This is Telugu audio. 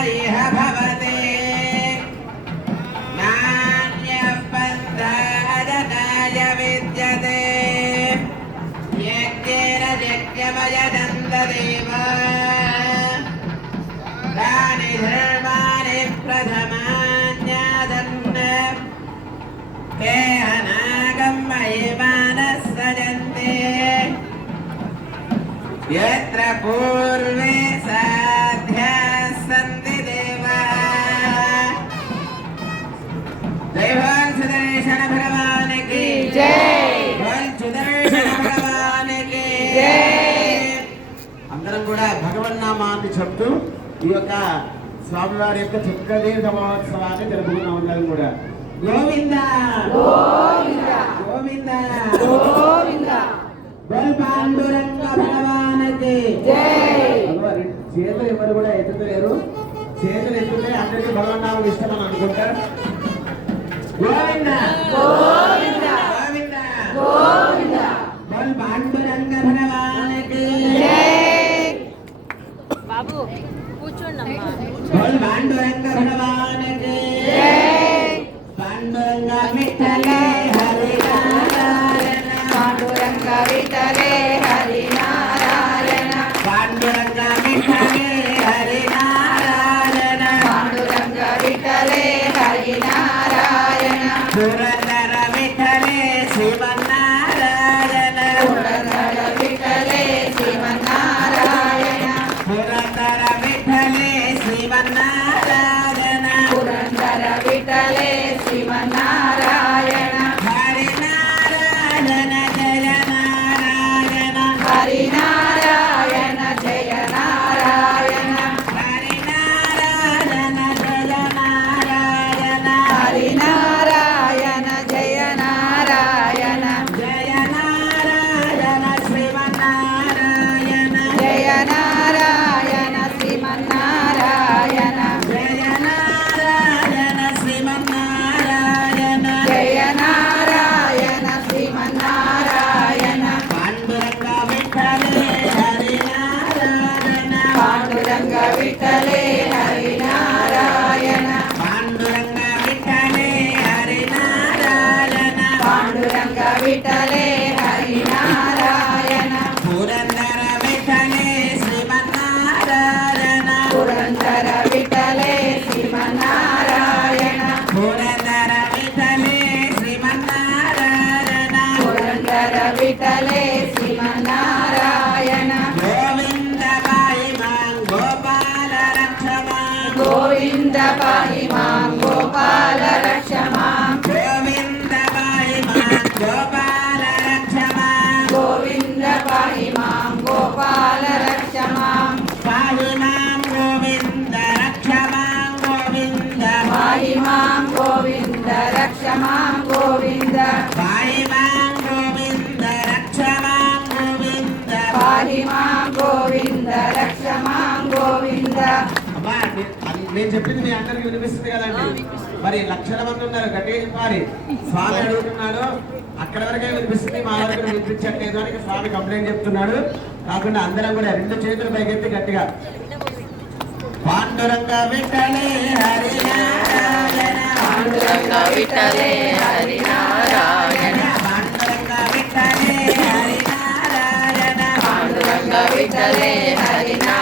इह भवते नान्यः पन्थादनाय विद्यते यज्ञेन यज्ञमयदन्तदेव तानि धर्माणि प्रथमान्यादन् ते अनागम्यमानः सजन्ते यत्र पूर्वे साध्याः सन्ति देवाः। जय भगवान सुदर्शन भगवान की जय। बोल सुदर्शन भगवान की जय। అందరం కూడా భగవన్నామాన్ని చెప్తూ ఈ యొక్క స్వామివారి యొక్క చక్రదేవ మహోత్సవాన్ని జరుపుకున్నాం. అందరం కూడా గోవింద గోవింద గోవింద గోవింద బల్ పాండురంగ భగవానికి జై. చేతులు ఎవరు కూడా ఎత్తుతలేరు. చేతులు ఎత్తుతే అందరికీ భగవన్నామం ఇష్టం అని అనుకుంటారు. గోవింద గోవింద గోవింద గోవింద బల్ పాండురంగ భగవానికి జై. బాబు కూర్చోండి. బల్ పాండురంగ భగవానికి జై. పాండురంగ విఠలే హరి నారాయణ పాండురంగ విఠలే హరి నారాయణ పాండురంగ విఠలే హరి నారాయణ పాండురంగ విఠలే హరి నారాయణ పురందర విఠలే శ్రీమన్నారాయణ పురందర విఠలే శ్రీమన్నారాయణ పురందర విఠలే శ్రీమన్నారాయణ పురందర విఠలే శ్రీమన్నారాయణ హరి నారాయణ జయ నారాయణ హరి నారాయణ జయ నారాయణ హరి నారాయణ జయ నారాయణ హరి నారాయణ జయ నారాయణ జయ నారాయణ శ్రీమన్నారాయణ జయ నారాయణ శ్రీమన్నారాయణ జయ నారాయణ శ్రీమన్నారాయణ జయ నారాయణ శ్రీమన్నారాయణ పాండురంగ విఠలే హరి నారాయణ పాండురంగ విఠలే హరి నారాయణ పాండురంగ విఠలే హరి నారాయణ పాండురంగ విఠలే హరి నారాయణ పురందర విఠలే శ్రీమన్నారాయణ పురందర విఠలే శ్రీమన్నారాయణ పురందర విఠలే శ్రీమన్నారాయణ పురందర విఠలే శ్రీమన్నారాయణ గోవింద పాహి మాం గోపాల రక్ష మాం గోవింద పాహి మాం గోపాల రక్ష మాం గోవింద పాహి మాం గోపాల రక్ష మాం గోవింద పాహి మాం గోపాల రక్ష మాం పాహి మాం గోవింద రక్ష మాం గోవింద పాహి మాం గోవింద రక్ష మాం గోవింద పాహి మాం గోవింద రక్ష మాం గోవింద పాహి మాం గోవింద రక్ష మాం గోవింద. అమ్మా నేను చెప్పింది మీ అందరికి వినిపిస్తుంది కదండి. మరి లక్షల మంది ఉన్నారు, గట్టిగా చెప్పాలి. స్వామి అడుగుతున్నాడు, అక్కడ వరకే వినిపిస్తుంది, మా వరకు వినిపించట్లేదు అని స్వామి కంప్లైంట్ చెప్తున్నాడు. కాకుండా అందరం కూడా రెండు చేతులు పైకెత్తి గట్టిగా పాండురంగ విఠలే హరి నారాయణ పాండురంగ విఠలే హరి నారాయణ పాండురంగ విఠలే హరి నారాయణ పాండురంగ విఠలే హరి నారాయణ